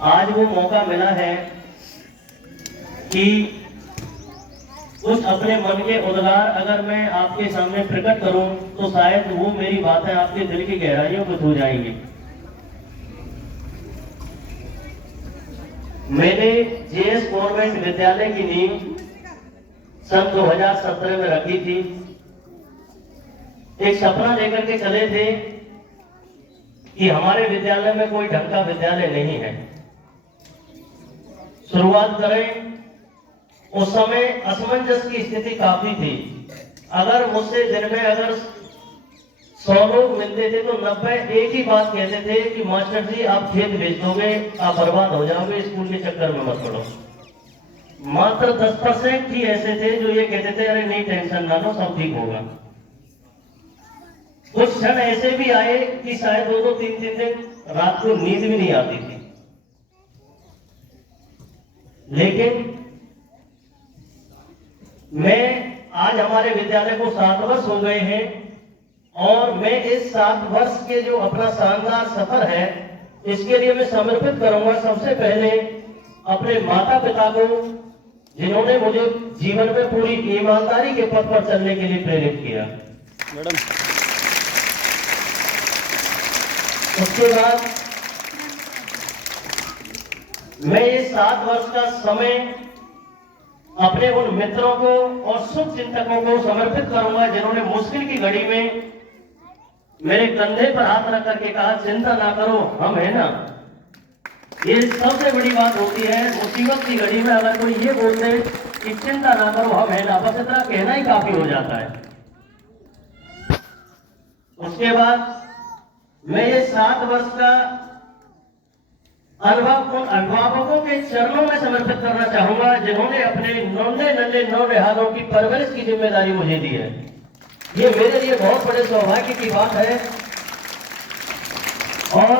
आज वो मौका मिला है कि कुछ अपने मन के उद्गार अगर मैं आपके सामने प्रकट करूं तो शायद वो मेरी बातें आपके दिल की गहराइयों को छू जाएंगी। मैंने जेएस गवर्नमेंट विद्यालय की नींव सन 2017 में रखी थी। एक सपना लेकर के चले थे कि हमारे विद्यालय में कोई ढंग का विद्यालय नहीं है। शुरुआत करें, उस समय असमंजस की स्थिति काफी थी। अगर मुझसे दिन में अगर 100 लोग मिलते थे तो 90 एक ही बात कहते थे कि मास्टर जी आप खेत बेच दोगे, आप बर्बाद हो जाओगे, स्कूल के चक्कर में मत पड़ो। मात्र 10% ही ऐसे थे जो ये कहते थे अरे नहीं टेंशन ना लो, सब ठीक होगा। कुछ क्षण ऐसे भी आए कि शायद 2-2, 3-3 दिन रात को नींद भी नहीं आती थी। लेकिन मैं आज हमारे विद्यालय को 7 वर्ष हो गए हैं और मैं इस 7 वर्ष के जो अपना शानदार सफर है इसके लिए मैं समर्पित करूंगा सबसे पहले अपने माता पिता को, जिन्होंने मुझे जीवन में पूरी ईमानदारी के पथ पर चलने के लिए प्रेरित किया। मैडम, उसके बाद मैं ये 7 वर्ष का समय अपने उन मित्रों को और शुभ चिंतकों को समर्पित करूंगा जिन्होंने मुश्किल की घड़ी में मेरे कंधे पर हाथ रख करके कहा चिंता ना करो, हम है ना। ये सबसे बड़ी बात होती है मुसीबत की घड़ी में, अगर कोई ये बोल दे कि चिंता ना करो हम है ना, बस इतना कहना ही काफी हो जाता है। उसके बाद मैं ये 7 वर्ष का अनुभव उन अभिभावकों के चरणों में समर्पित करना चाहूंगा जिन्होंने अपने नन्हे नौनिहालों की परवरिश की जिम्मेदारी मुझे दी है। ये मेरे लिए बहुत बड़े सौभाग्य की बात है और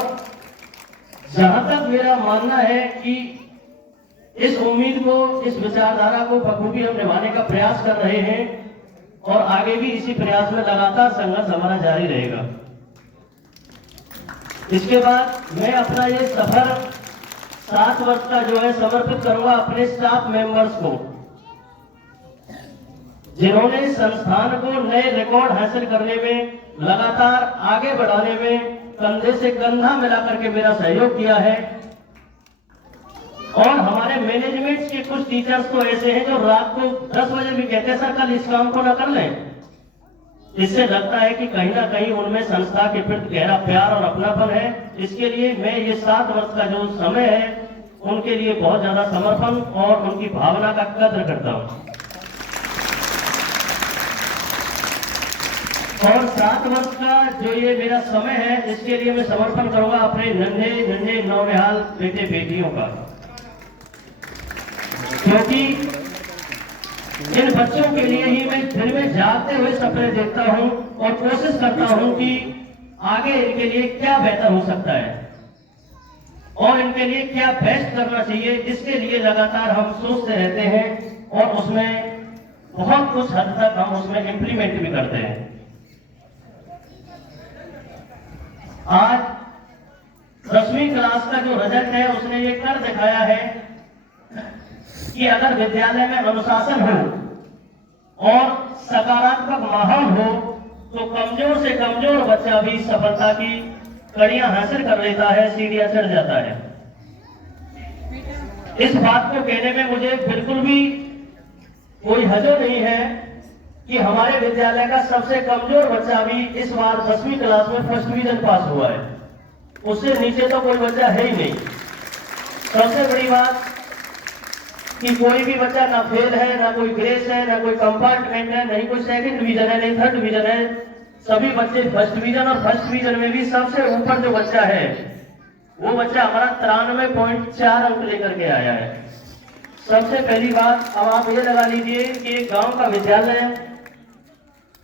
जहां तक मेरा मानना है कि इस उम्मीद को, इस विचारधारा को बखूबी हम निभाने का प्रयास कर रहे हैं और आगे भी इसी प्रयास में लगातार संघर्ष हमारा जारी रहेगा। इसके बाद मैं अपना ये सफर 7 वर्ष का जो है समर्पित करूंगा अपने स्टाफ मेंबर्स को, जिन्होंने संस्थान को नए रिकॉर्ड हासिल करने में, लगातार आगे बढ़ाने में कंधे से कंधा मिला करके मेरा सहयोग किया है। और हमारे मैनेजमेंट के कुछ टीचर्स तो ऐसे हैं जो रात को 10 बजे भी कहते हैं सर कल इस काम को ना कर लें। इससे लगता है कि कहीं ना कहीं उनमें संस्था के प्रति गहरा प्यार और अपनापन है। इसके लिए मैं ये 7 वर्ष का जो समय है उनके लिए बहुत ज्यादा समर्पण और उनकी भावना का कद्र करता हूं। और 7 वर्ष का जो ये मेरा समय है इसके लिए मैं समर्पण करूंगा अपने नन्हे नौनिहाल बेटे बेटियों का, क्योंकि इन बच्चों के लिए ही मैं दिन में जागते हुए सपने देखता हूं और कोशिश करता हूं कि आगे इनके लिए क्या बेहतर हो सकता है और इनके लिए क्या बेस्ट करना चाहिए। इसके लिए लगातार हम सोचते रहते हैं और उसमें बहुत कुछ हद तक हम उसमें इंप्लीमेंट भी करते हैं। आज 10वीं क्लास का जो रिजल्ट है उसने ये कर दिखाया है कि अगर विद्यालय में अनुशासन हो और सकारात्मक माहौल हो तो कमजोर से कमजोर बच्चा भी सफलता की कड़ियां हासिल कर लेता है, सीढ़ियां चढ़ जाता है। इस बात को कहने में मुझे बिल्कुल भी कोई हर्ज नहीं है कि हमारे विद्यालय का सबसे कमजोर बच्चा भी इस बार 10वीं क्लास में फर्स्ट डिवीजन पास हुआ है। उससे नीचे तो कोई बच्चा है ही नहीं। सबसे बड़ी बात कि कोई भी बच्चा ना फेल है, ना कोई ग्रेस है, ना कोई कंपार्टमेंट है, नहीं कोई सेकंड डिवीजन है, नहीं थर्ड डिवीजन है। सभी बच्चे फर्स्ट डिवीजन और फर्स्ट डिवीजन में भी सबसे ऊपर जो बच्चा है वो बच्चा हमारा 93.4 अंक लेकर के आया है। सबसे पहली बात, अब आप ये लगा लीजिए कि एक गांव का विद्यालय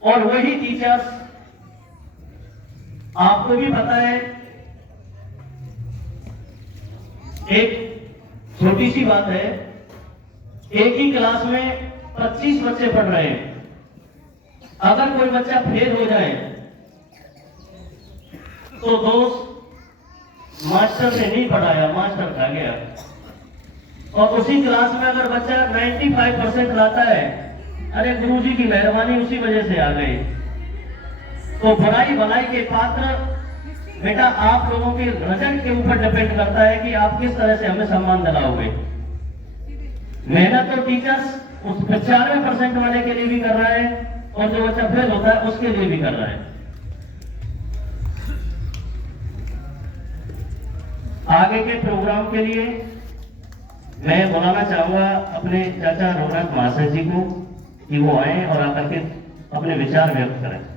और वही टीचर्स, आपको भी पता है एक छोटी सी बात है, एक ही क्लास में 25 बच्चे पढ़ रहे हैं। अगर कोई बच्चा फेल हो जाए तो दोस्त मास्टर ने नहीं पढ़ाया, मास्टर खा गया। और उसी क्लास में अगर बच्चा 95% लाता है, अरे गुरुजी की मेहरबानी उसी वजह से आ गई। तो बुराई भलाई के पात्र बेटा आप लोगों के रिजल्ट के ऊपर डिपेंड करता है कि आप किस तरह से हमें सम्मान दिलाओगे। मेहनत तो टीचर्स उस 95% वाले के लिए भी कर रहा है, और जो बच्चा फेल होता है उसके लिए भी कर रहा है। आगे के प्रोग्राम के लिए मैं बुलाना चाहूंगा अपने चाचा रघुनाथ महाशय जी को कि वो आए और आकर के अपने विचार व्यक्त करें।